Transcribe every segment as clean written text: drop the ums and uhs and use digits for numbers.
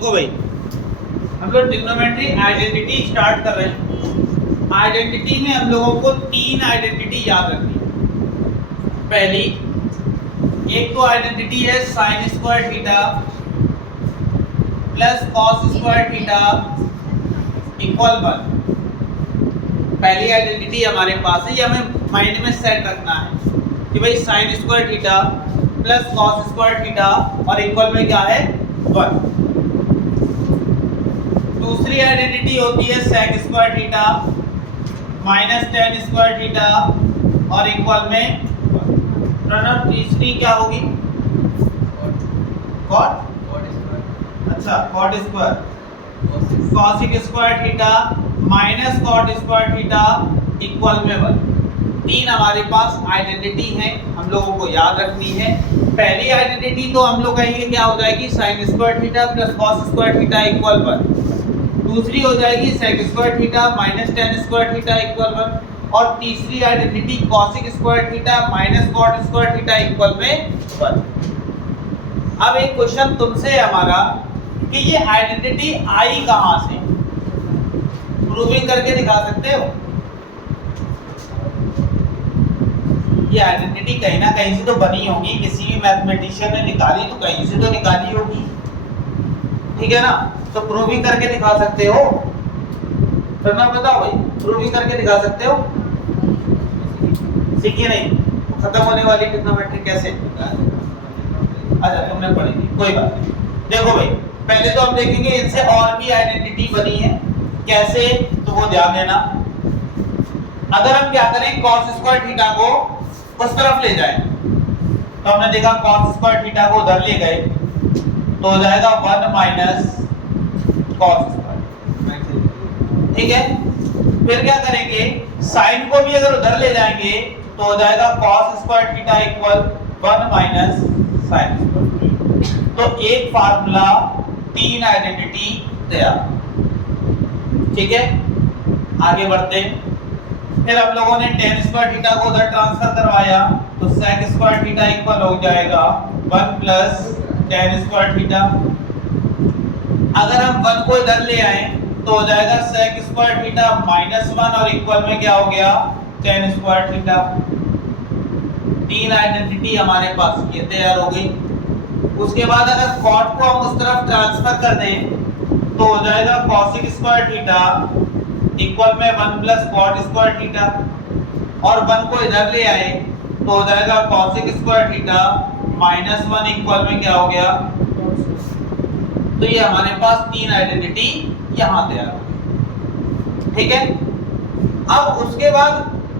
देखो भाई, हम लोग ट्रिग्नोमेट्री आइडेंटिटी स्टार्ट कर रहे हैं। आइडेंटिटी में हम लोगों को तीन आइडेंटिटी याद रखनी है। पहली एक तो आइडेंटिटी है sign square theta plus cos square theta equal 1। पहली आइडेंटिटी हमारे पास है, ये हमें माइंड में सेट रखना है कि भाई sine square theta plus cos square theta और इक्वल में क्या है 1। दूसरी आइडेंटिटी होती है sec square theta minus tan square theta और इक्वल में प्रणव। तीसरी क्या होगी कॉट, अच्छा cot square cosec square theta minus cot square theta equal में 1। तीन हमारे पास आइडेंटिटी हैं, हम लोगों को याद रखनी है। पहली आइडेंटिटी तो हम लोग कहेंगे क्या हो जाएगी sine square theta plus cos square theta equal 1। दूसरी हो जाएगी sec square theta minus tan square theta equal 1। और तीसरी identity cosec square theta minus cot square theta equal में 1। अब एक क्वेश्चन तुमसे हमारा कि ये आइडेंटिटी आई कहां से, प्रूविंग करके दिखा सकते हो? ये आइडेंटिटी कहीं ना कहीं से तो बनी होगी, किसी भी मैथमेटिशियन ने निकाली तो कहीं से तो निकाली होगी, ठीक है ना? तो प्रूविंग करके दिखा सकते हो, करना बताओ भाई, प्रूविंग करके दिखा सकते हो? सीखिए नहीं, खत्म होने वाली ट्रिग्नोमेट्री कैसे? अच्छा तुमने पढ़ी थी, कोई बात नहीं। देखो भाई, पहले तो हम देखेंगे इनसे और भी आइडेंटिटी बनी है, कैसे तो वो ध्यान देना। अगर हम क्या करें कॉस स्क्वायर थीटा को उस तरफ ले जाएं, तो हमने देखा कॉस स्क्वायर थीटा को उधर ले गए तो हो जाएगा 1 माइनस कॉस स्क्वायर, ठीक है। फिर क्या करेंगे साइन को भी अगर उधर ले जाएंगे तो हो जाएगा cos square theta equal 1 minus sine square. तो एक फार्मूला, तीन आइडेंटिटी तैयार, ठीक है। आगे बढ़ते हैं। फिर हम लोगों ने टेन स्क्वायर थीटा को उधर ट्रांसफर करवाया तो सेक स्क्वायर थीटा इक्वल हो जाएगा 1 प्लस टेन स्क्वायर थीटा। अगर हम 1 को इधर ले आए तो हो जाएगा सेक स्क्वायर थीटा माइनस 1 और इक्वल में क्या हो गया टेन स्क्वायर थीटा। तीन आइडेंटिटी हमारे पास ये तैयार हो गई। उसके बाद अगर कॉट को हम उस तरफ ट्रांसफर कर दें तो हो जाएगा कॉसिक स्क्वायर थीटा इक्वल में 1 प्लस कॉट स्क्वायर थीटा। और 1 को इधर ले आए तो हो जाएगा cosec square theta minus 1 equal में क्या हो गया। तो ये हमारे पास तीन आइडेंटिटी यहां तैयार हो गई, ठीक है। अब उसके बाद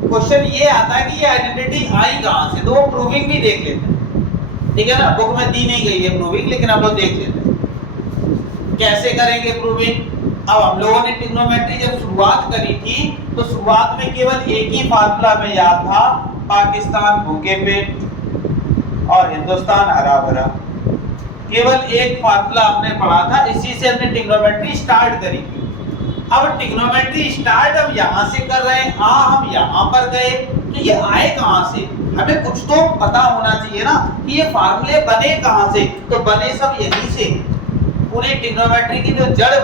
क्वेश्चन ये आता है कि ये आइडेंटिटी आई कहां से, तो वो प्रूविंग भी देख लेते हैं, ठीक है ना। बुक में दी नहीं गई है प्रूविंग, लेकिन हम लोग देख लेते हैं कैसे करेंगे प्रूविंग। अब हम लोगों ने ट्रिग्नोमेट्री जब शुरुआत करी थी तो शुरुआत में केवल एक ही फार्मूला में याद था, पाकिस्तान भूखे पेट और हिंदुस्तान हरा भरा। केवल एक फार्मूला हमने पढ़ा था, इसी से हमने ट्रिग्नोमेट्री स्टार्ट करी थी। अब ट्रिग्नोमेट्री स्टार्ट हम यहां से कर रहे हैं, हम यहां पर गए तो ये आए कहां से, हमें कुछ तो पता होना चाहिए ना कि ये फार्मूले बने कहां से। तो बने सब यहीं से। पूरी ट्रिग्नोमेट्री की जो जड़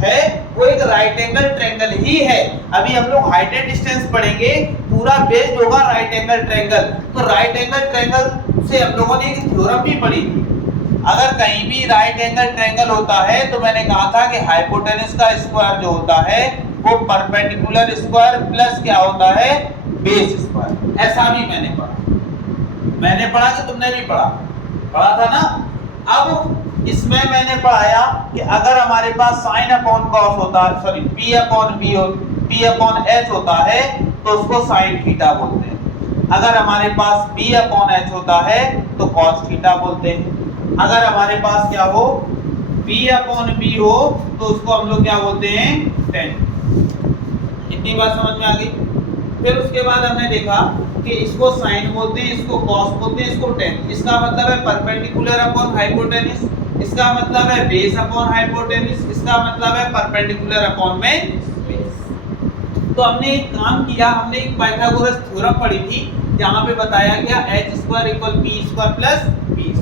है वो एक राइट एंगल ट्रायंगल ही है। अभी हम लोग हाइट एंड डिस्टेंस पढ़ेंगे, पूरा बेस्ड होगा राइट एंगल ट्रायंगल। तो राइट एंगल ट्रायंगल से हम लोगों ने एक थ्योरम भी पढ़ी थी। अगर कहीं भी राइट एंगल ट्रायंगल होता है तो मैंने कहा था कि हाइपोटेनस का स्क्वायर जो होता है वो परपेंडिकुलर स्क्वायर प्लस क्या होता है बेस स्क्वायर। ऐसा भी मैंने पढ़ा कि तुमने भी पढ़ा था ना। अब इसमें मैंने पढ़ाया कि अगर हमारे पास साइन अपॉन कॉस होता है, सॉरी पी अपॉन एच होता है तो उसको साइन थीटा बोलते हैं। अगर हमारे पास बी अपॉन एच होता है तो कॉस थीटा बोलते हैं। अगर हमारे पास क्या हो बी अपॉन बी हो तो उसको हम लोग क्या बोलते हैं टेन। इतनी बात समझ में आ गई। फिर उसके बाद हमने देखा कि इसको साइन बोलते हैं, इसको कॉस बोलते हैं, इसको टेन। इसका मतलब है परपेंडिकुलर अपॉन हाइपोटेनस, इसका मतलब है बेस अपॉन हाइपोटेनस, इसका मतलब है परपेंडिकुलर अपॉन में बेस। तो हमने एक काम किया, हमने एक पाइथागोरस थ्योरम पढ़ी थी जहां पे बताया गया h² = p² + b²।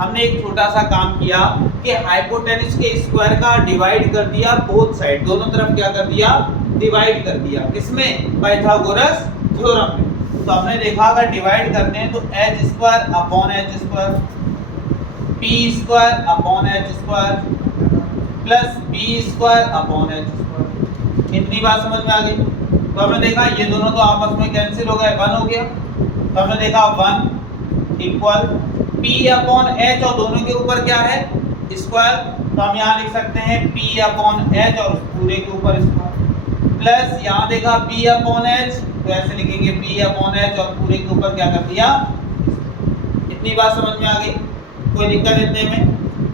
हमने एक छोटा सा काम किया कि हाइपोटेन्यूज के स्क्वायर का डिवाइड कर दिया बोथ साइड, दोनों तरफ क्या कर दिया, डिवाइड कर दिया। किसमें? पाइथागोरस थ्योरम में। तो हमने देखा अगर डिवाइड करते हैं तो h square upon h square, p square upon h square plus b square upon h square. इतनी बात समझ में आ गई? तो हमने देखा ये दोनों तो आपस में कैंसिल हो गए, 1 हो गया। तो हमने देखा 1 इक्वल p अपॉन h और दोनों के ऊपर क्या है, स्क्वायर। तो हम यहाँ लिख सकते हैं p अपॉन h और पूरे के ऊपर स्क्वायर प्लस यहाँ देखा p अपॉन h, तो ऐसे लिखेंगे p अपॉन h और पूरे के ऊपर क्या कर दिया। इतनी बात समझ में आ गई? कोई दिक्कत इतने में?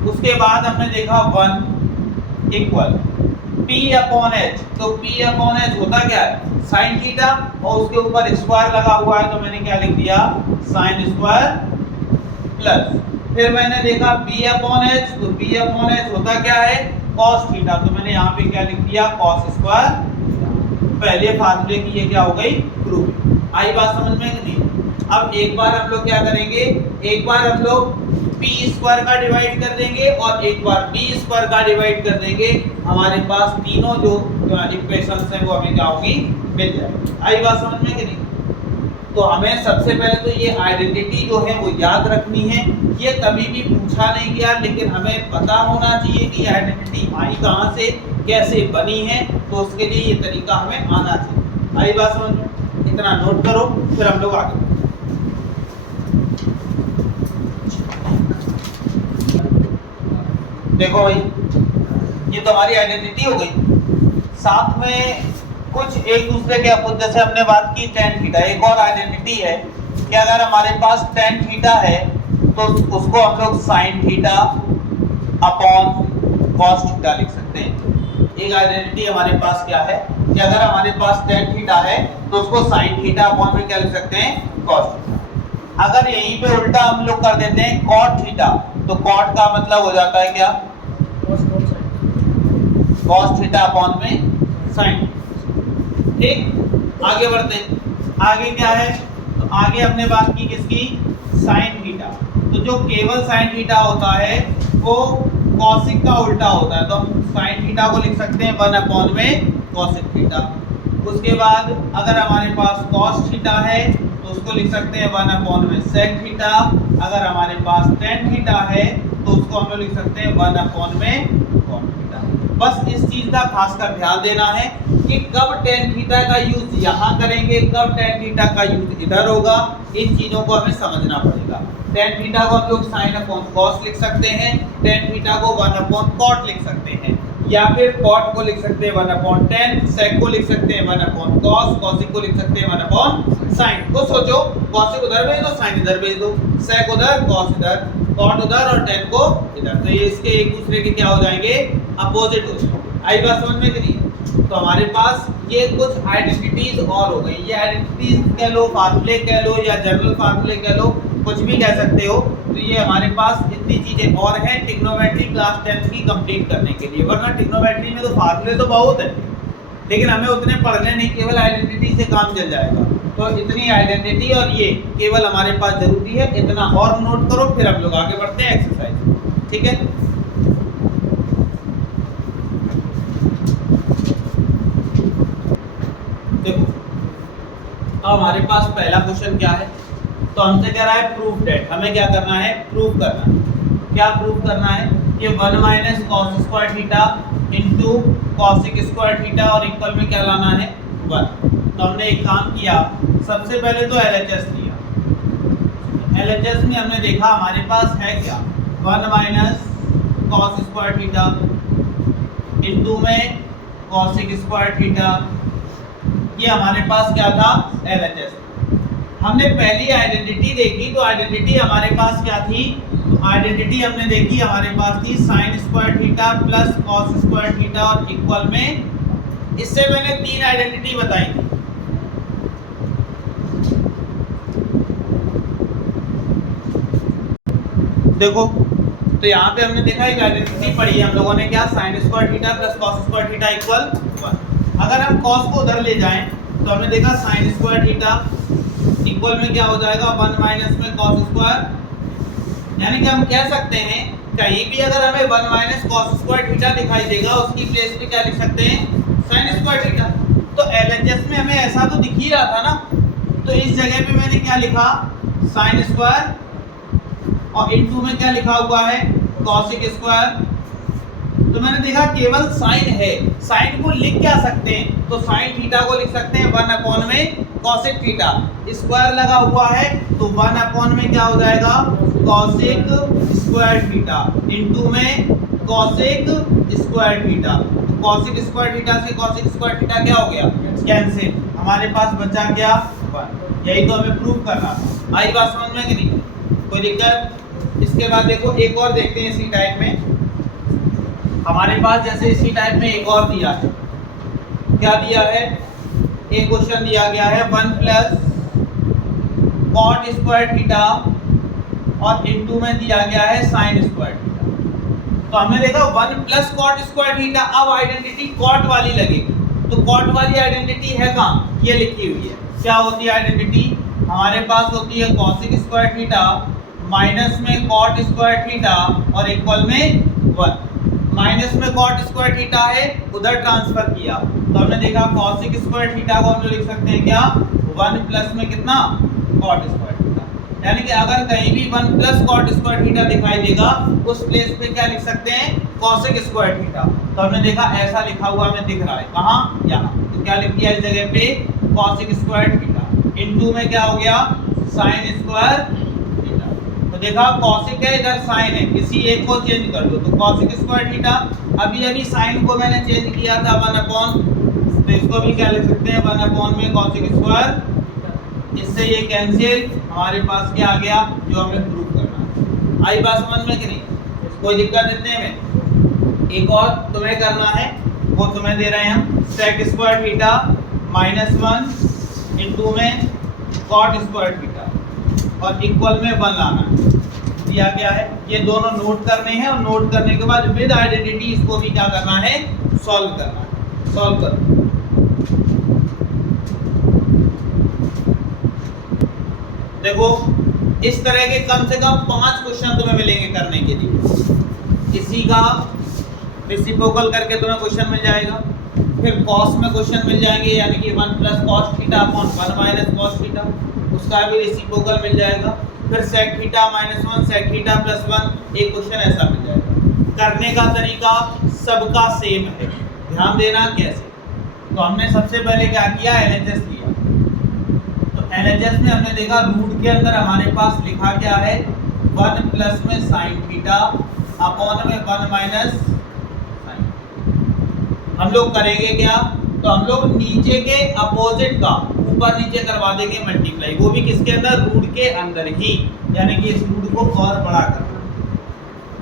उसके बाद हमने देखा 1 इक्वल p अपॉन h। तो p अपॉन h होता क्या है, साइन थीटा, और उसके ऊपर स्क्वायर लगा हुआ है तो मैंने क्या लिख दिया, साइन स्क्वायर प्लस फिर मैंने देखा b अपॉन h। तो b अपॉन h होता क्या है, cos थीटा, तो मैंने यहाँ पे क्या लिख दिया, cos स्क्वायर। पहले फार्मूले की ये क्या हो गई, प्रूफ। आई बात समझ में कि नहीं? अब एक बार हम लोग क्या करेंगे, एक बार हम लोग p स्क्वायर का डिवाइड कर देंगे और एक बार b स्क्वायर का डिवाइड कर देंगे। हमारे पास तीनों जो इक्वेशंस हैं वो हमें क्या होगी, मिल जाएगी। आई बात समझ में कि नहीं? तो हमें सबसे पहले तो ये आइडेंटिटी जो है वो याद रखनी है। ये कभी भी पूछा नहीं गया, लेकिन हमें पता होना चाहिए कि आइडेंटिटी आई कहाँ से, कैसे बनी है, तो उसके लिए ये तरीका हमें आना चाहिए। आई बात समझ में? इतना नोट करो, फिर हम लोग आगे। देखो भाई, ये तो हमारी आइडेंटिटी हो गई। साथ में कुछ एक दूसरे के अपोजिट, जैसे हमने बात की tan थीटा, एक और आइडेंटिटी है कि अगर हमारे पास tan थीटा है तो उसको हम लोग sin theta upon cos theta लिख सकते हैं। एक आइडेंटिटी हमारे पास क्या है कि अगर हमारे पास tan थीटा है तो उसको sin थीटा अपॉन में क्या लिख सकते हैं, cos थीटा। अगर यहीं पे उल्टा हम लोग कर देते हैं cot थीटा, तो cot का मतलब हो जाता है क्या, cos थीटा अपॉन में sin। ठीक, आगे बढ़ते हैं। आगे क्या है, तो आगे हमने बात की किसकी, साइन थीटा। तो जो केवल साइन थीटा होता है वो कॉसिक का उल्टा होता है, तो हम साइन थीटा को लिख सकते हैं 1 अपॉन में कॉसिक थीटा। उसके बाद अगर हमारे पास कॉस थीटा है तो उसको लिख सकते हैं 1 अपॉन में सेक थीटा। अगर हमारे पास टेन थीटा है तो उसको हम लोग लिख सकते हैं 1 अपॉन में कॉट थीटा। बस इस चीज का खासकर ध्यान देना है कि कब टेन थीटा का यूज यहाँ करेंगे, कब टेन थीटा का यूज इधर होगा, इन चीजों को हमें समझना पड़ेगा। टेन थीटा को हम लोग साइन अपॉन कॉस लिख सकते हैं, टेन थीटा को 1 अपॉन कॉट लिख सकते हैं, या फिर कॉट को लिख सकते हैं 1 अपॉन टेन, सेक को लिख सकते हैं 1 अपॉन कॉस, कॉसिक को लिख सकते हैं 1 अपॉन साइन। तो सोचो, कॉसिक उधर भेज दो, साइन इधर भेज दो, सेक उधर, कॉस इधर, कॉट उधर और टेन को इधर, तो ये इसके एक दूसरे के क्या हो जाएंगे, अपोजिट हो जाएंगे। आई बात समझ में कि नहीं? तो हमारे पास ये कुछ आइडेंटिटीज और हो गई। ये आइडेंटिटीज कह लो, फार्मूले कह लो, या जनरल फार्मूले कह लो, कुछ भी कह सकते हो। तो ये हमारे पास इतनी चीजें और हैं ट्रिग्नोमेट्री क्लास 10 की कंप्लीट करने के लिए। वरना ट्रिग्नोमेट्री में तो फार्मूले तो बहुत है, लेकिन हमें उतने पढ़ने नहीं, केवल आइडेंटिटी से काम चल जाएगा। तो इतनी आइडेंटिटी और ये केवल हमारे पास जरूरी है, इतना और नोट करो, फिर हम लोग आगे बढ़ते हैं एक्सरसाइज। ठीक है, देखो अब हमारे पास पहला क्वेश्चन क्या है, तो हमसे कह रहा है प्रूफ दैट। हमें क्या करना है, प्रूफ करना है। क्या प्रूफ करना है कि 1 minus cos square theta into cosec square theta और इक्वल में क्या लाना है, 1। तो हमने एक काम किया, सबसे पहले तो LHS लिया। LHS में हमने देखा हमारे पास है क्या, 1 minus cos square theta into में कॉसिक स्क्वायर थीटा, ये हमारे पास क्या था, LHS। हमने पहली आइडेंटिटी देखी, तो आइडेंटिटी हमारे पास क्या थी, तो आइडेंटिटी हमने देखी हमारे पास थी sign square theta plus cos square theta और इक्वल में। इससे मैंने 3 आइडेंटिटी बताई थी। देखो, तो यहाँ पे हमने देखा एक आइडेंटिटी पढ़ी है हम लोगों ने, क्या, sign square theta plus cos square theta equal 1। अगर हम कॉस को उधर ले जाएं तो हमने देखा साइन स्क्वायर थीटा इक्वल में क्या हो जाएगा, 1 माइनस में कॉस स्क्वायर यानी कि हम कह सकते हैं कहीं भी अगर हमें 1 माइनस कॉस स्क्वायर थीटा दिखाई देगा उसकी प्लेस पे क्या लिख सकते हैं साइन स्क्वायर थीटा। तो एलएचएस में हमें ऐसा तो दिख ही रहा था ना, तो इस जगह पे मैंने क्या लिखा साइन स्क्वायर और इनटू में क्या लिखा हुआ है कॉसिक स्क्वायर। तो मैंने देखा केवल साइन है, साइन को लिख क्या सकते हैं, तो साइन थीटा को लिख सकते हैं 1 अपॉन में कॉसिक थीटा, स्क्वायर लगा हुआ है तो 1 अपॉन में क्या हो जाएगा कॉसिक स्क्वायर थीटा इनटू में कॉसिक स्क्वायर थीटा। तो कॉसिक स्क्वायर थीटा से कॉसिक स्क्वायर थीटा क्या हो गया कैंसिल, हमारे पास बचा क्या 1। यही तो हमें प्रूव करना था। आई बात समझ में कि नहीं, कोई दिक्कत। इसके बाद देखो एक और देखते हैं इसी टाइप में, हमारे पास जैसे इसी टाइप में एक और दिया है, क्या दिया है, एक क्वेश्चन दिया गया है 1 प्लस कॉट स्क्वायर थीटा और इनटू में दिया गया है साइन स्क्वायर थीटा। तो हमने देखा 1 प्लस कॉट स्क्वायर थीटा, अब आइडेंटिटी कॉट वाली लगेगी, तो कॉट वाली आइडेंटिटी है कहाँ, ये लिखी हुई है। क्या होती है आइडेंटिटी, हमारे पास होती है कॉसिक स्क्वायर थीटा माइनस में कॉट स्क्वायर थीटा और इक्वल में 1। माइनस में कॉट स्क्वायर थीटा है उधर ट्रांसफर किया, तो हमने देखा कॉसिक स्क्वायर थीटा को हम जो लिख सकते हैं क्या 1 प्लस में कितना कॉट स्क्वायर थीटा। यानी कि अगर कहीं भी 1 प्लस कॉट स्क्वायर थीटा दिखाई देगा उस प्लेस पे क्या लिख सकते हैं कॉसिक स्क्वायर थीटा। तो हमने देखा ऐसा लिखा हुआ हमें दिख रहा है कहाँ, यहाँ, तो क्या लिख दिया इस जगह पे कॉसिक स्क्वायर थीटा इनटू में क्या हो गया साइन स्क्वायर थीटा। तो देखा कॉसिक है इधर साइन है, किसी एक को चेंज कर दो तो कॉसिक स्क्वायर थीटा। अभी अभी साइन को मैंने चेंज किया था 1 अपॉन, तो इसको भी क्या लिख सकते हैं 1 अपॉन में कॉसिक स्क्वायर। इससे ये कैंसिल, हमारे पास क्या आ गया जो हमें प्रूव करना है। आई बात समझ में कि नहीं, कोई दिक्कत इतने में। एक और तुम्हें करना है, वो तुम्हें दे रहे हैं हम sec square theta minus 1 into में कॉट स्क्वायर थीटा और इक्वल में 1 लाना है, दिया गया है। ये दोनों नोट करने हैं और नोट करने के बाद विद आइडेंटिटी इसको भी क्या करना है सॉल्व करना है। सॉल्व करो, देखो इस तरह के कम से कम 5 क्वेश्चन तुम्हें मिलेंगे करने के लिए। इसी का रेसिप्रोकल करके तुम्हें क्वेश्चन मिल जाएगा, फिर कॉस में क्वेश्चन मिल जाएंगे, यानी कि 1 plus cos theta upon 1 minus cos theta, उसका भी रेसिप्रोकल मिल जाएगा। फिर sec theta minus 1 sec theta plus 1 एक क्वेश्चन ऐसा मिल जाएगा। करने का तरीका सबका सेम है, ध्यान देना कैसे। तो हमने सबसे पहले क्या किया एलएचएस लिया, तो एलएचएस में हमने देखा रूट के अंदर हमारे पास लिखा क्या है 1 प्लस में साइन थीटा अपॉन में 1 माइनस साइन। हम लोग करेंगे क्या, तो हम लोग नीचे के अपोजिट का ऊपर नीचे करवा देंगे मल्टीप्लाई, वो भी किसके अंदर रूट के अंदर ही, यानी कि इस रूट को और बड़ा करना।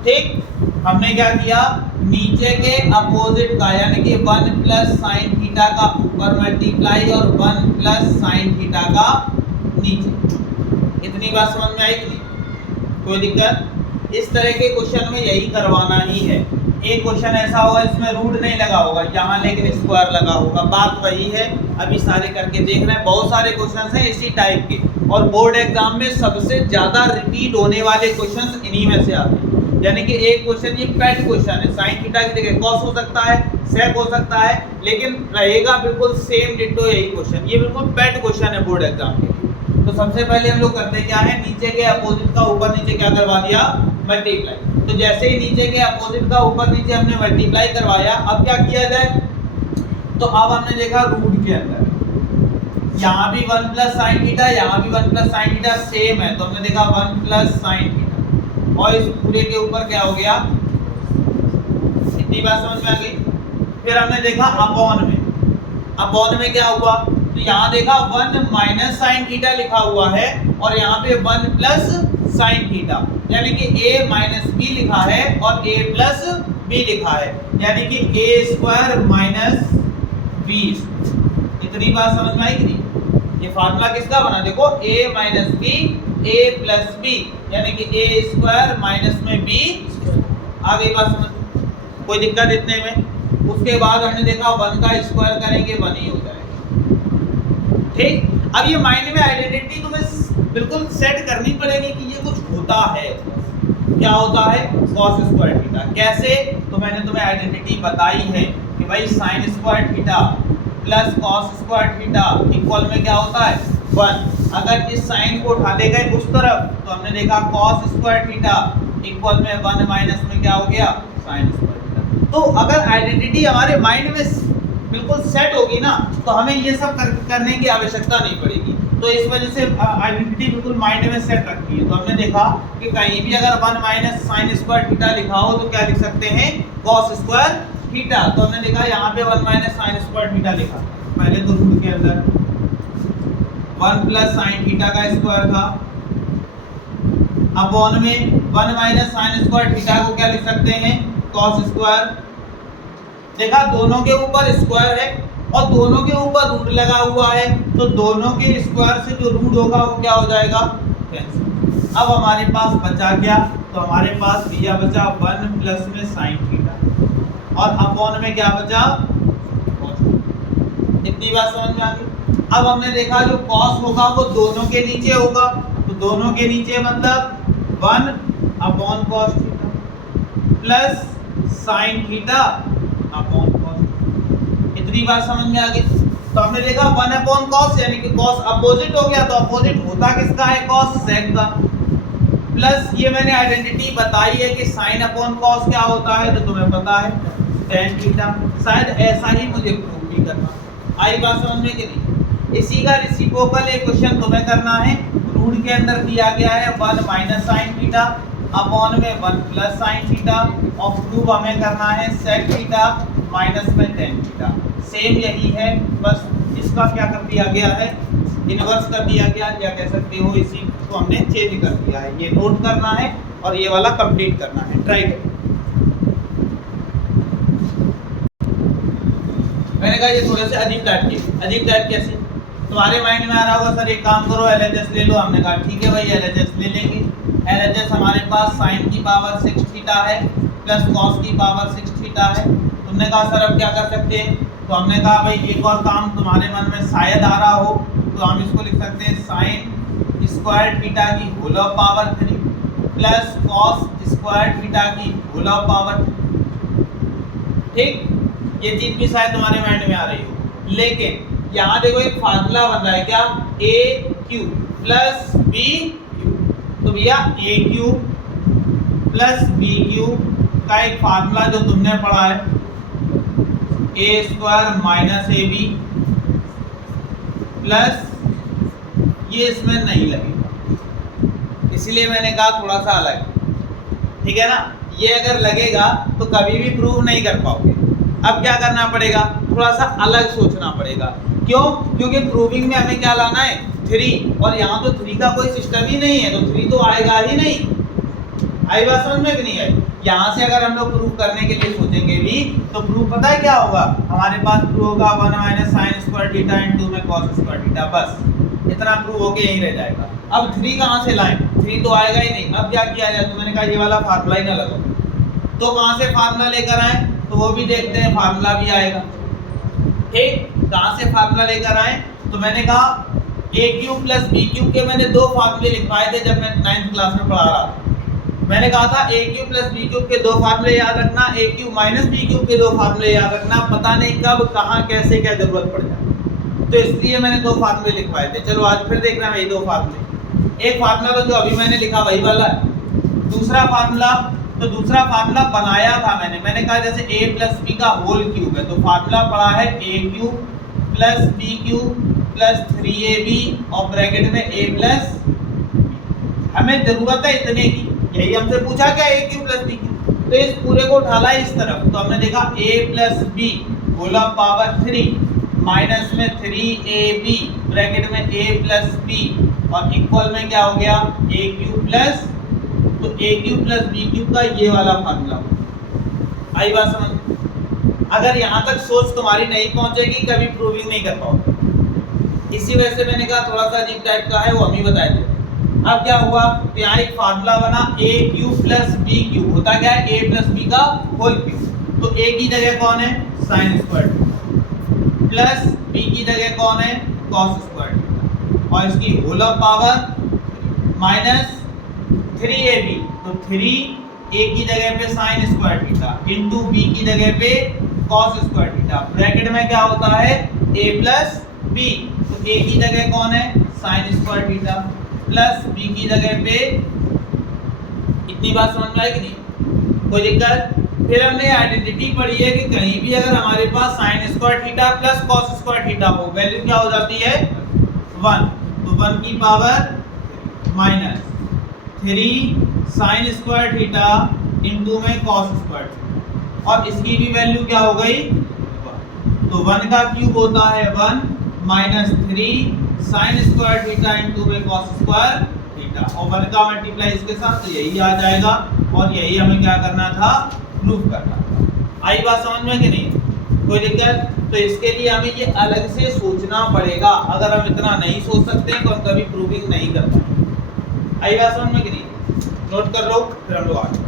ठीक, हमने क्या किया नीचे के अपोजिट का यानी कि 1 प्लस साइन थीटा का ऊपर मल्टीप्लाई और 1 प्लस साइन थीटा का नीचे। इतनी बात समझ में आई कि नहीं, कोई दिक्कत। इस तरह के क्वेश्चन में यही करवाना ही है। एक क्वेश्चन ऐसा होगा जिसमें रूट नहीं लगा होगा यहाँ, लेकिन स्क्वायर लगा होगा, बात वही है। अभी सारे करके देख रहे हैं, बहुत सारे क्वेश्चंस हैं इसी टाइप के, और बोर्ड एग्जाम में सबसे ज्यादा रिपीट होने वाले क्वेश्चंस इन्हीं में से आते हैं। यानी कि एक क्वेश्चन ये पेट क्वेश्चन है, साइन थीटा की जगह कॉस हो सकता है, सेक हो सकता है, लेकिन रहेगा बिल्कुल सेम डिट्टो यही क्वेश्चन। ये बिल्कुल पेट क्वेश्चन है बोर्ड एग्जाम के लिए। तो सबसे पहले हम लोग करते क्या है, नीचे के अपोजिट का ऊपर नीचे क्या करवा दिया मल्टीप्लाई। तो जैसे ही नीचे के अपोजिट का ऊपर नीचे हमने मल्टीप्लाई करवाया, अब क्या किया जाए, तो अब हमने देखा रूट के अंदर यहाँ भी 1 प्लस साइन थीटा, यहाँ भी 1 प्लस साइन थीटा सेम है, तो हमने देखा 1 प्लस साइन थीटा और इस पूरे के ऊपर क्या हो गया, इतनी बात समझ में आ गई। फिर हमने देखा अपॉन में क्या हुआ, तो यहाँ देखा 1 माइनस साइन थीटा लिखा हुआ है और यहाँ पे 1 प्लस साइन थीटा, यानी कि a माइनस बी लिखा है और a प्लस बी लिखा है, यानी कि a स्क्वायर माइनस बी। इतनी बात समझ में आई कि नहीं। ये फार्मूला किसका बना, देखो a minus b a plus b, यानी कि a स्क्वायर माइनस में b। आ गई बात समझ, कोई दिक्कत इतने में। उसके बाद हमने देखा 1 का स्क्वायर करेंगे 1 ही हो जाएगा। ठीक, अब ये माइंड में आइडेंटिटी तुम्हें बिल्कुल सेट करनी पड़ेगी कि ये कुछ होता है। क्या होता है cos स्क्वायर थीटा। कैसे? तो मैंने तुम्हें आइडेंटिटी बताई है कि भाई sin square theta plus cos square theta equal में क्या होता है 1। अगर इस साइन को उठा ले गए उस तरफ तो हमने देखा cos स्क्वायर थीटा इक्वल में 1 माइनस में क्या हो गया sin स्क्वायर थीटा। तो अगर आइडेंटिटी हमारे माइंड में बिल्कुल सेट होगी ना तो हमें ये सब करने की आवश्यकता नहीं पड़ेगी। तो इस वजह से आइडेंटिटी बिल्कुल माइंड में सेट रखती है। तो हमने देखा कि कहीं भी अगर 1 माइनस साइन स्क्वायर थीटा लिखा हो तो क्या लिख सकते हैं cos स्क्वायर थीटा। तो हमने देखा यहाँ पे 1 माइनस साइन स्क्वायर थीटा लिखा, पहले तो रूट के अंदर 1 प्लस साइन थीटा का स्क्वायर था, अपॉन में 1 माइनस साइन स्क्वायर थीटा को क्या लिख सकते हैं cos स्क्वायर। देखा दोनों के ऊपर स्क्वायर है और दोनों के ऊपर रूट लगा हुआ है, तो दोनों के स्क्वायर से जो रूट होगा वो क्या हो जाएगा कैंसिल। अब हमारे पास बचा क्या? तो हमारे पास दिया बचा 1 प्लस में साइन थीटा और अपॉन में क्या बचा cos। इतनी बात समझ में आ गई। अब हमने देखा जो cos होगा वो दोनों के नीचे होगा, तो दोनों के नीचे मतलब 1 upon cos theta plus sine theta upon cos। इतनी बात समझ में आ गई। तो हमने देखा 1 अपॉन cos यानी कि cos अपोजिट हो गया, तो अपोजिट होता किसका है cos sec का। प्लस ये मैंने आइडेंटिटी बताई है कि sin अपॉन cos क्या होता है, तो तुम्हें पता है tan थीटा। शायद ऐसा ही मुझे प्रूव भी करना। आई बात समझ में कि नहीं? इसी का रेसिप्रोकल एक क्वेश्चन तुम्हें करना है। रूट के अंदर दिया गया है 1 माइनस साइन थीटा अपॉन में 1 प्लस साइन थीटा और प्रूव हमें करना है sec थीटा माइनस में tan थीटा। सेम यही है, बस इसका क्या कर दिया गया है इन्वर्स कर दिया गया, या कह सकते हो इसी को हमने चेंज कर दिया है। ये नोट करना है और ये वाला कंप्लीट करना है। ट्राई करो। मैंने कहा ये थोड़े से अजीब टाइप कैसे तुम्हारे माइंड में आ रहा होगा, सर एक काम करो LHS ले लो। हमने कहा ठीक है भाई LHS ले लेंगे। LHS हमारे पास साइन की पावर 6 थीटा है प्लस cos की पावर 6 थीटा है। तुमने कहा सर अब क्या कर सकते हैं, तो हमने कहा भाई एक और काम तुम्हारे मन में शायद आ रहा हो, तो हम इसको लिख सकते हैं साइन स्क्वायर थीटा की whole of power 3 plus cos square theta की होल ऑफ पावर 3। ठीक, ये चीज भी शायद तुम्हारे माइंड में आ रही हो। लेकिन यहाँ देखो एक फार्मूला बन रहा है क्या, A Q plus B Q. तो भैया A Q plus B Q का एक फार्मूला जो तुमने पढ़ा है A square minus A B plus, ये इसमें नहीं लगेगा, इसीलिए मैंने कहा थोड़ा सा अलग। ठीक है ना, ये अगर लगेगा तो कभी भी प्रूव नहीं कर पाओगे। अब क्या करना पड़ेगा, थोड़ा सा अलग सोचना पड़ेगा। क्यों? क्योंकि प्रूविंग में हमें क्या लाना है 3, और यहाँ तो 3 का कोई सिस्टम ही नहीं है, तो 3 तो आएगा ही नहीं। आई बात समझ में कि नहीं आई? यहाँ से अगर हम लोग प्रूव करने के लिए सोचेंगे भी तो प्रूव पता है क्या होगा, हमारे पास प्रूव होगा 1 minus sign square theta into में cos स्क्वायर थीटा, बस इतना प्रूव होके यहीं रह जाएगा। अब 3 कहाँ से लाएं, 3 तो आएगा ही नहीं। अब क्या किया जाए, तो मैंने कहा ये वाला फार्मूला ही ना लगाओ, तो कहाँ से फार्मूला लेकर आए, तो वो भी देखते हैं, फार्मूला भी आएगा। ठीक, कहाँ से फार्मूला लेकर आए, तो मैंने कहा ए क्यूब प्लस बी क्यूब के मैंने 2 फार्मूले लिखवाए थे जब मैं 9th क्लास में पढ़ा रहा था। मैंने कहा था ए क्यूब प्लस बी क्यूब के 2 फार्मूले याद रखना, ए क्यूब माइनस बी क्यूब के 2 फार्मूले याद रखना, पता नहीं कब कहाँ कैसे क्या जरूरत पड़ जाए, तो इसलिए मैंने 2 फार्मूले लिखवाए थे। चलो आज फिर देखना है वही 2 फार्मूले। एक फार्मूला तो जो अभी मैंने लिखा वही वाला है, दूसरा फार्मूला तो दूसरा फार्मूला बनाया था मैंने कहा जैसे a प्लस बी का होल क्यूब है, तो फार्मूला पड़ा है a cube plus b cube plus 3ab और ब्रैकेट में a प्लस, हमें जरूरत है इतने की, यही हमसे पूछा क्या a cube plus b cube, तो इस पूरे को उठाला इस तरफ, तो हमने देखा a plus b whole of power 3 minus में 3ab ब्रैकेट में a प्लस बी और इक्वल में क्या हो गया a क्यूब प्लस, तो a cube plus b cube का ये वाला फार्मूला। आई बात समझ? अगर यहाँ तक सोच तुम्हारी नहीं पहुंचेगी कभी प्रूविंग नहीं कर पाओगे। इसी वजह से मैंने कहा थोड़ा सा अजीब टाइप का है, वो हम ही बताए थे। अब क्या हुआ, तो यहाँ एक फार्मूला बना a cube plus b cube, होता क्या है a प्लस बी का होल क्यूब, तो a की जगह कौन है साइन स्क्वायर प्लस b की जगह कौन है cos स्क्वायर और इसकी whole of power minus 3ab, तो तो 3 a की जगह पे sin square theta into b की जगह पे cos स्क्वायर थीटा, ब्रैकेट में क्या होता है a प्लस b, तो a की जगह कौन है sin square theta plus b की जगह पे, इतनी बात समझ में आई कि नहीं, कोई दिक्कत। फिर हमने आइडेंटिटी पढ़ी है कि कहीं भी अगर हमारे पास sin square theta plus cos square theta हो, वैल्यू क्या हो जाती है 1, तो 1 की power minus 3 sin square theta into में cos स्क्वायर थीटा, और इसकी भी वैल्यू क्या हो गई 1, तो 1 का क्यूब होता है 1 minus 3 sin square theta into में cos स्क्वायर थीटा, और 1 का मल्टीप्लाई इसके साथ तो यही आ जाएगा, और यही हमें क्या करना था प्रूव करना था। आई बात समझ में कि नहीं, कोई दिक्कत। तो इसके लिए हमें ये अलग से सोचना पड़ेगा, अगर हम इतना नहीं सोच सकते हैं तो हम कभी प्रूविंग नहीं कर पाएंगे। आई बात समझ में कि नहीं, नोट कर लो फिर हम लोग आगे।